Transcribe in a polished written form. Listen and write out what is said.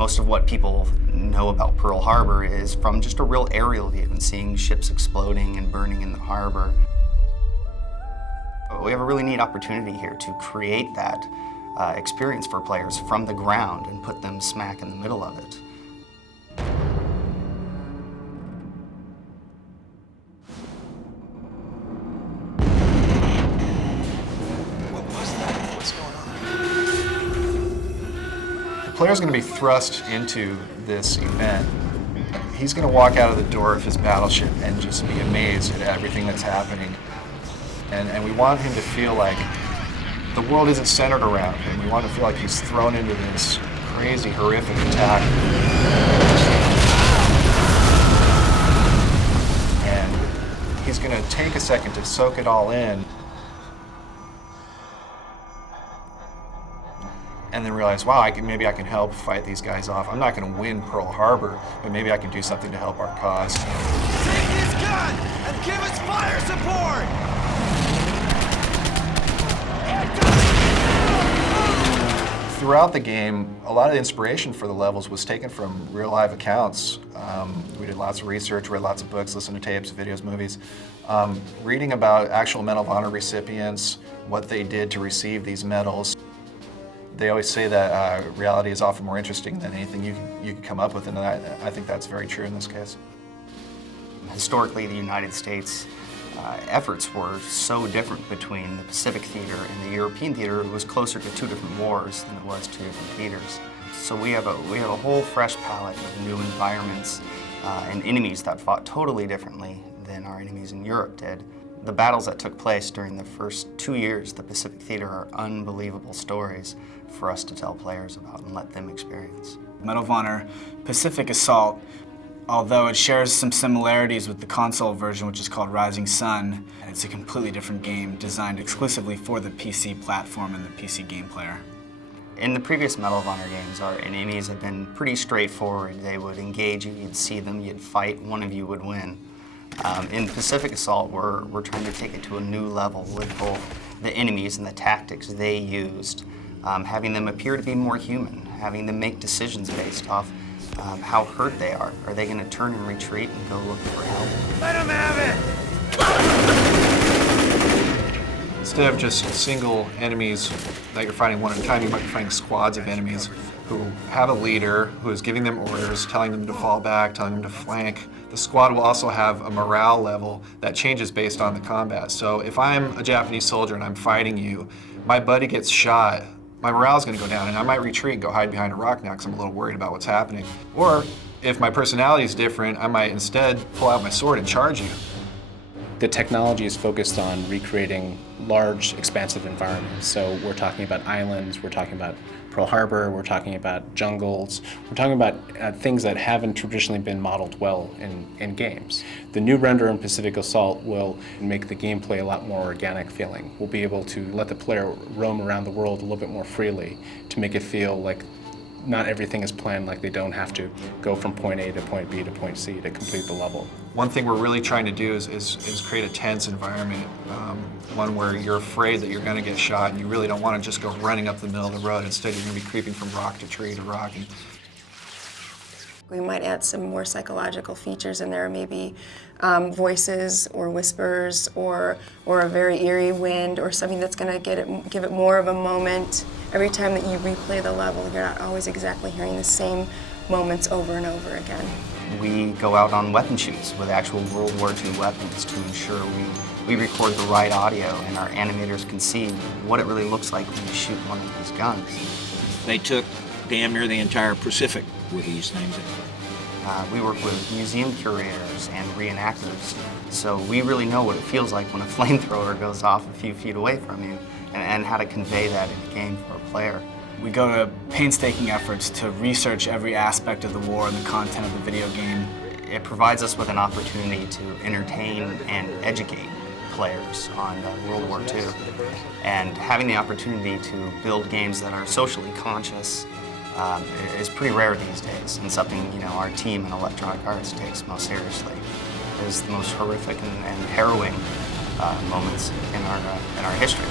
Most of what people know about Pearl Harbor is from just a real aerial view and seeing ships exploding and burning in the harbor. We have a really neat opportunity here to create that experience for players from the ground and put them smack in the middle of it. What was that? What's going on? The player's going to be thrust into this event. He's going to walk out of the door of his battleship and just be amazed at everything that's happening. And we want him to feel like the world isn't centered around him. We want to feel like he's thrown into this crazy, horrific attack. And he's going to take a second to soak it all in. And then realize, wow, maybe I can help fight these guys off. I'm not going to win Pearl Harbor, but maybe I can do something to help our cause. Take his gun and give us fire support! Throughout the game, a lot of the inspiration for the levels was taken from real live accounts. We did lots of research, read lots of books, listened to tapes, videos, movies. Reading about actual Medal of Honor recipients, what they did to receive these medals. They always say that reality is often more interesting than anything you can come up with, and I think that's very true in this case. Historically, the United States efforts were so different between the Pacific theater and the European theater. It was closer to two different wars than it was two different theaters. So we have a whole fresh palette of new environments and enemies that fought totally differently than our enemies in Europe did. The battles that took place during the first 2 years of the Pacific theater are unbelievable stories for us to tell players about and let them experience. Medal of Honor Pacific Assault, although it shares some similarities with the console version, which is called Rising Sun, it's a completely different game designed exclusively for the PC platform and the PC game player. In the previous Medal of Honor games, our enemies have been pretty straightforward. They would engage you, you'd see them, you'd fight, one of you would win. In Pacific Assault, we're trying to take it to a new level with both the enemies and the tactics they used, having them appear to be more human, having them make decisions based off how hurt they are. Are they going to turn and retreat and go look for help? Let him have it! Instead of just single enemies that you're fighting one at a time, you might be fighting squads of enemies who have a leader who is giving them orders, telling them to fall back, telling them to flank. The squad will also have a morale level that changes based on the combat. So if I'm a Japanese soldier and I'm fighting you, my buddy gets shot, my morale's gonna go down and I might retreat and go hide behind a rock now because I'm a little worried about what's happening. Or if my personality is different, I might instead pull out my sword and charge you. The technology is focused on recreating large, expansive environments. So we're talking about islands, we're talking about Pearl Harbor, we're talking about jungles, we're talking about things that haven't traditionally been modeled well in games. The new render in Pacific Assault will make the gameplay a lot more organic feeling. We'll be able to let the player roam around the world a little bit more freely to make it feel like not everything is planned, like they don't have to go from point A to point B to point C to complete the level. One thing we're really trying to do is create a tense environment, one where you're afraid that you're going to get shot and you really don't want to just go running up the middle of the road. Instead, you're going to be creeping from rock to tree to rock. We might add some more psychological features in there, maybe voices or whispers or a very eerie wind or something that's going to give it more of a moment. Every time that you replay the level, you're not always exactly hearing the same moments over and over again. We go out on weapon shoots with actual World War II weapons to ensure we record the right audio and our animators can see what it really looks like when you shoot one of these guns. They took damn near the entire Pacific with these things. We work with museum curators and reenactors, so we really know what it feels like when a flamethrower goes off a few feet away from you and how to convey that in the game for a player. We go to painstaking efforts to research every aspect of the war and the content of the video game. It provides us with an opportunity to entertain and educate players on World War II. And having the opportunity to build games that are socially conscious is pretty rare these days, and something our team in Electronic Arts takes most seriously. It is the most horrific and harrowing moments in our history.